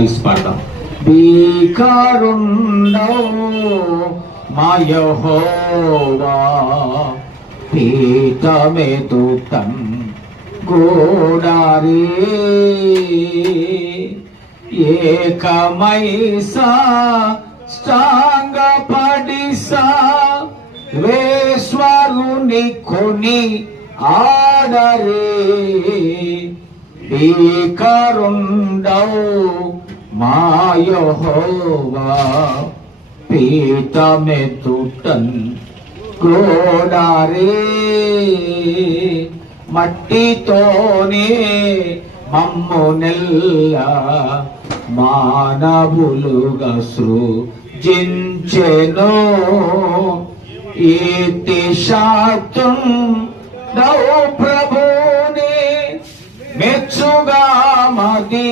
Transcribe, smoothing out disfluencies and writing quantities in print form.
కలిసి పాడదాం. భీకరుండవు మా యెహోవా పీఠమెదుటం గోడారి ఏకమైసా స్టాంగపడిసా వేశ్వరుని కొని ఆడరే భీకరుండవు మా యెహోవా పీఠమెదుటన్ గోడారే మట్టితోనే మమ్మునెల్ల మానవులుగా సృజించెను ఇతి శాతం ప్రభుని మెచ్చుగా మది